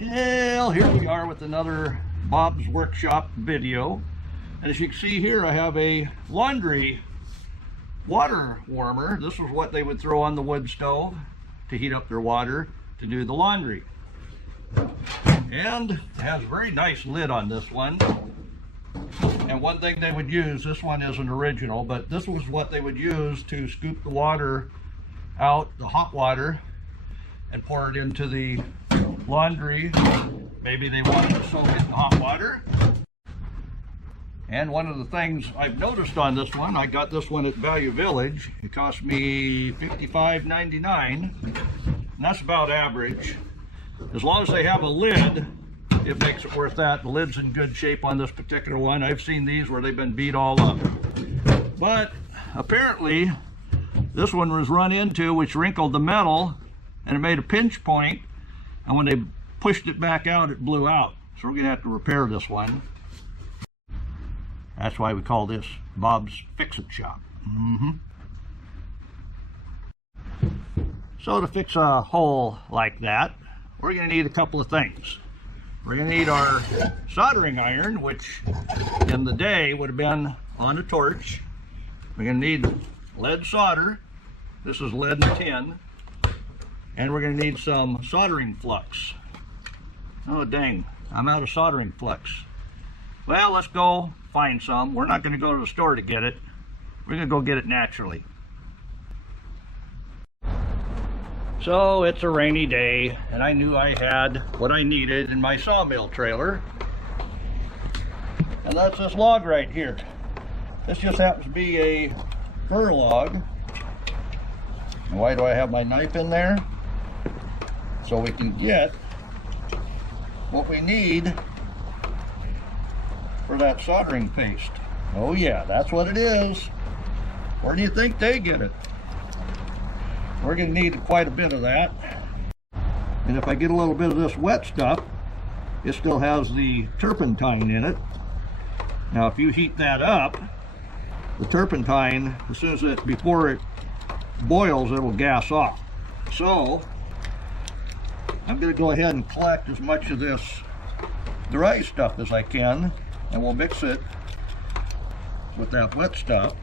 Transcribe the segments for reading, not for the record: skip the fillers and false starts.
Well, here we are with another Bob's Workshop video. And as you can see here, I have a laundry water warmer. This is what they would throw on the wood stove to heat up their water to do the laundry. And it has a very nice lid on this one. And one thing they would use, this one isn't original, but this was what they would use to scoop the water out, the hot water, and pour it into the laundry. Maybe they wanted to soak it in hot water. And one of the things I've noticed on this one, I got this one at Value Village. It cost me $55.99, and that's about average. As long as they have a lid, it makes it worth that. The lid's in good shape on this particular one. I've seen these where they've been beat all up. But apparently, this one was run into, which wrinkled the metal, and it made a pinch point, and when they pushed it back out, it blew out. So we're gonna have to repair this one. That's why we call this Bob's Fix-It Shop. So to fix a hole like that, we're gonna need a couple of things. We're gonna need our soldering iron, which in the day would have been on a torch. We're gonna need lead solder. This is lead and tin. And we're gonna need some soldering flux. Oh dang, I'm out of soldering flux. Well, let's go find some. We're not gonna go to the store to get it. We're gonna go get it naturally. So it's a rainy day, and I knew I had what I needed in my sawmill trailer. And that's this log right here. This just happens to be a fir log. And why do I have my knife in there? So we can get what we need for that soldering paste. Oh yeah, that's what it is. Where do you think they get it? We're going to need quite a bit of that. And if I get a little bit of this wet stuff, it still has the turpentine in it. Now if you heat that up, the turpentine, as soon as it, before it boils, it will gas off. So I'm going to go ahead and collect as much of this dry stuff as I can, and we'll mix it with that wet stuff.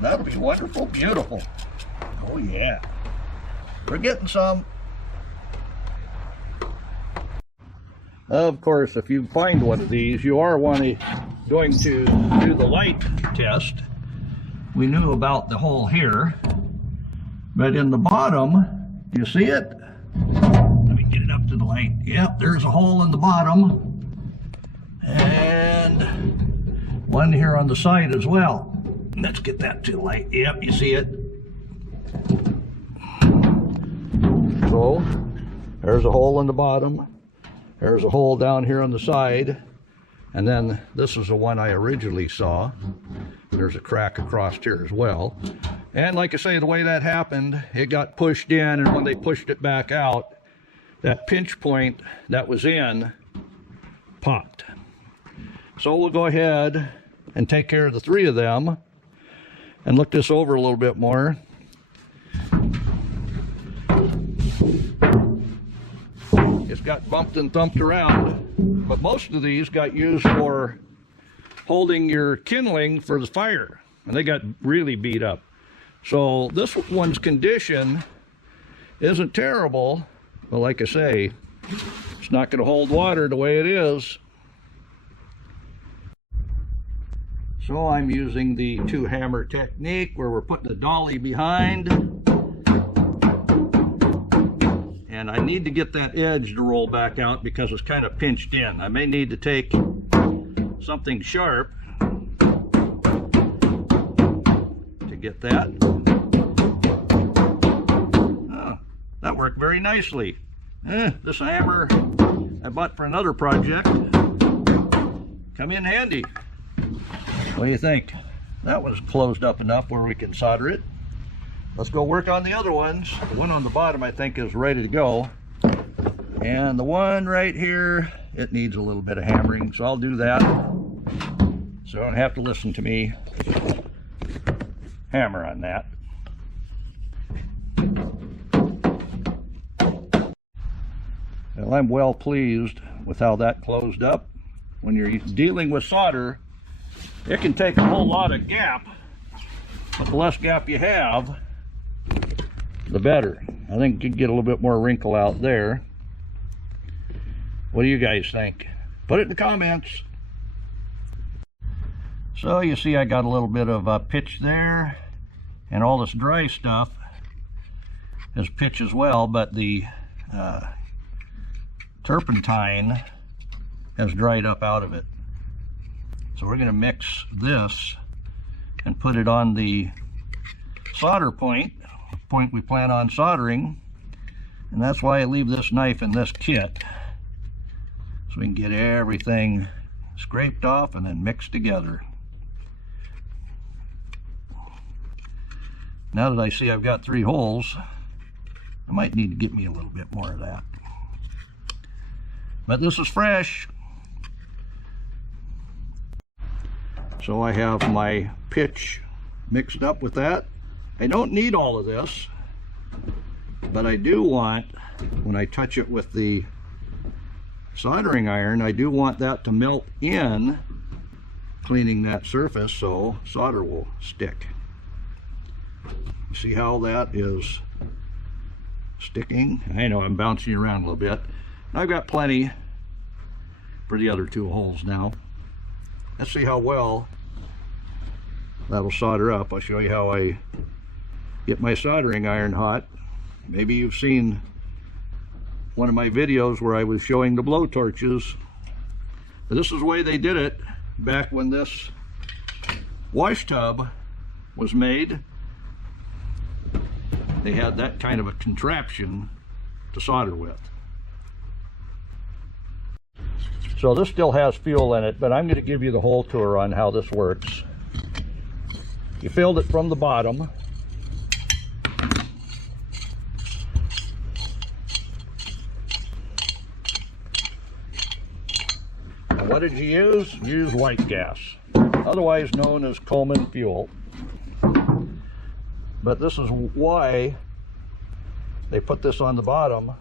That'll be wonderful, beautiful. Oh yeah, we're getting some. Of course, if you find one of these, you are going to do the light test. We knew about the hole here, but in the bottom, you see it? Let me get it up to the light. Yep, there's a hole in the bottom, and one here on the side as well. Let's get that to the light. Yep, you see it? So there's a hole in the bottom, there's a hole down here on the side, and then this is the one I originally saw. There's a crack across here as well. And like I say, the way that happened, it got pushed in, and when they pushed it back out, that pinch point that was in popped. So we'll go ahead and take care of the three of them and look this over a little bit more. It's got bumped and thumped around, but most of these got used for holding your kindling for the fire, and they got really beat up. So this one's condition isn't terrible, but like I say, it's not going to hold water the way it is. So I'm using the two hammer technique where we're putting the dolly behind. And I need to get that edge to roll back out because it's kind of pinched in. I may need to take something sharp to get that. Oh, that worked very nicely. This hammer I bought for another project come in handy. What do you think? That was closed up enough where we can solder it. Let's go work on the other ones. The one on the bottom I think is ready to go. And the one right here, it needs a little bit of hammering, so I'll do that. So you don't have to listen to me hammer on that. Well, I'm well pleased with how that closed up. When you're dealing with solder, it can take a whole lot of gap, but the less gap you have, the better. I think you could get a little bit more wrinkle out there. What do you guys think? Put it in the comments. So you see I got a little bit of pitch there, and all this dry stuff is pitch as well, but the turpentine has dried up out of it. So we're going to mix this and put it on the solder point we plan on soldering, and that's why I leave this knife in this kit, so we can get everything scraped off and then mixed together. Now that I see I've got 3 holes, I might need to get me a little bit more of that. But this is fresh. So I have my pitch mixed up with that. I don't need all of this, but I do want, when I touch it with the soldering iron, I do want that to melt in, cleaning that surface so solder will stick. You see how that is sticking? I know I'm bouncing around a little bit. I've got plenty for the other 2 holes now. Let's see how well that'll solder up. I'll show you how I get my soldering iron hot. Maybe you've seen one of my videos where I was showing the blowtorches. But this is the way they did it back when this wash tub was made. They had that kind of a contraption to solder with. So this still has fuel in it, but I'm going to give you the whole tour on how this works. You filled it from the bottom. And what did you use? Use white gas, otherwise known as Coleman fuel. But this is why they put this on the bottom,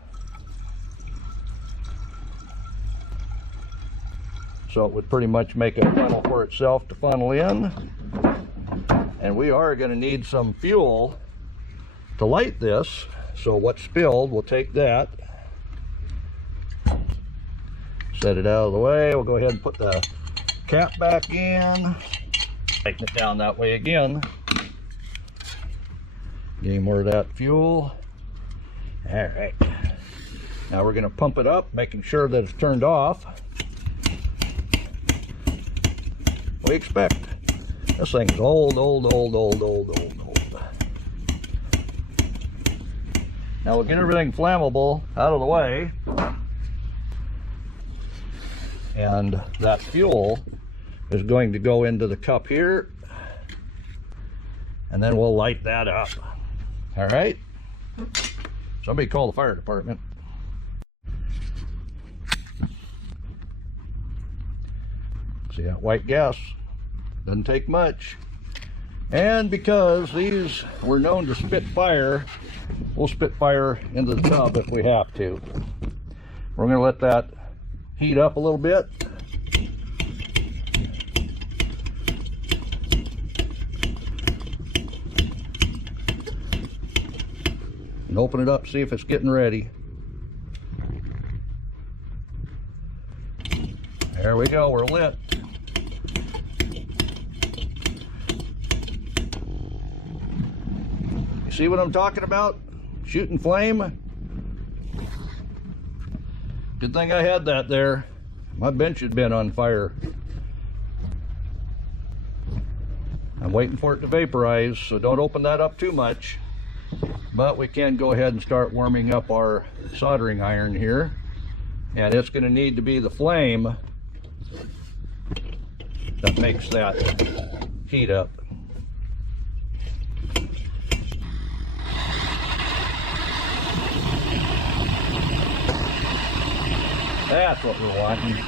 so it would pretty much make a funnel for itself to funnel in. And we are going to need some fuel to light this, so what's spilled, we'll take that, set it out of the way. We'll go ahead and put the cap back in, tighten it down that way again. Getting more of that fuel. All right. Now we're going to pump it up, making sure that it's turned off. We expect. This thing's old. Now we'll get everything flammable out of the way. And that fuel is going to go into the cup here. And then we'll light that up. All right. Somebody call the fire department. See that white gas? Doesn't take much. And because these were known to spit fire, we'll spit fire into the tub if we have to. We're going to let that heat up a little bit. And open it up, see if it's getting ready. There we go, we're lit. You see what I'm talking about? Shooting flame. Good thing I had that there. My bench had been on fire. I'm waiting for it to vaporize, so don't open that up too much. But we can go ahead and start warming up our soldering iron here. And it's going to need to be the flame that makes that heat up. That's what we're wanting.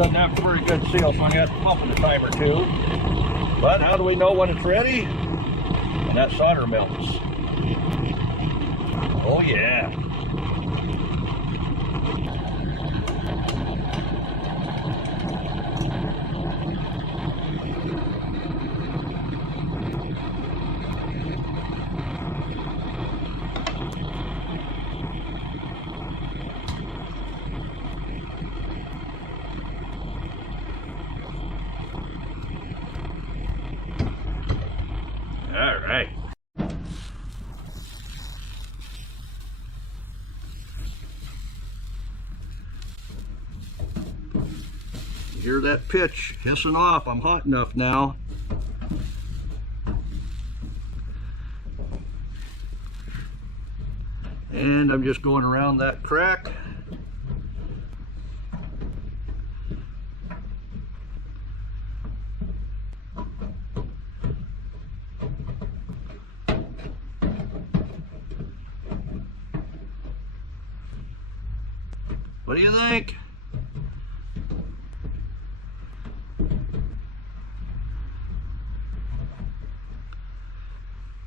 doesn't have a very good seal, so I'm going to have to pump it a time or two. But how do we know when it's ready? When that solder melts. Oh yeah. All right. You hear that pitch hissing off? I'm hot enough now. And I'm just going around that crack. What do you think?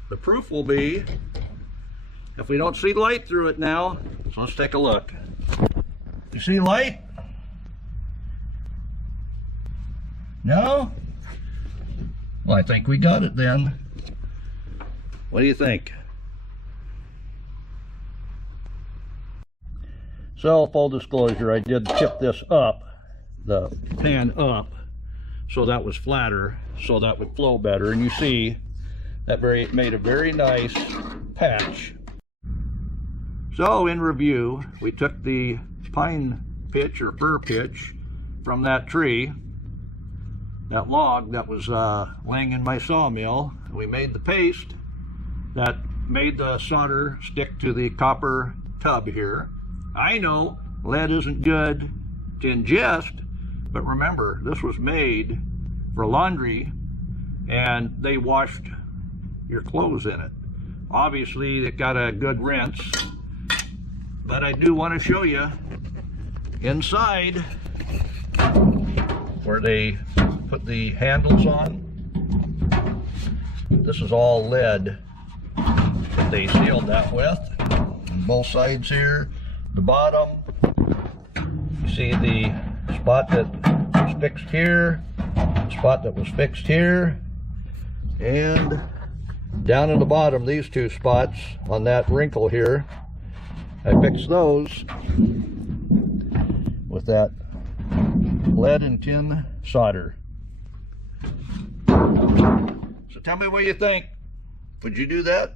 The proof will be if we don't see light through it now. So let's take a look. You see light? No? Well, I think we got it then. What do you think? So, full disclosure, I did tip this up, the pan up, so that was flatter, so that would flow better. And you see, that made a very nice patch. So, in review, we took the pine pitch or fir pitch from that tree, that log that was laying in my sawmill. We made the paste that made the solder stick to the copper tub here. I know lead isn't good to ingest, but remember, this was made for laundry, and they washed your clothes in it. Obviously, it got a good rinse, but I do want to show you inside where they put the handles on. This is all lead that they sealed that with. On both sides here. The bottom, you see the spot that was fixed here, the spot that was fixed here, and down in the bottom, these two spots on that wrinkle here, I fixed those with that lead and tin solder. So tell me what you think. Would you do that?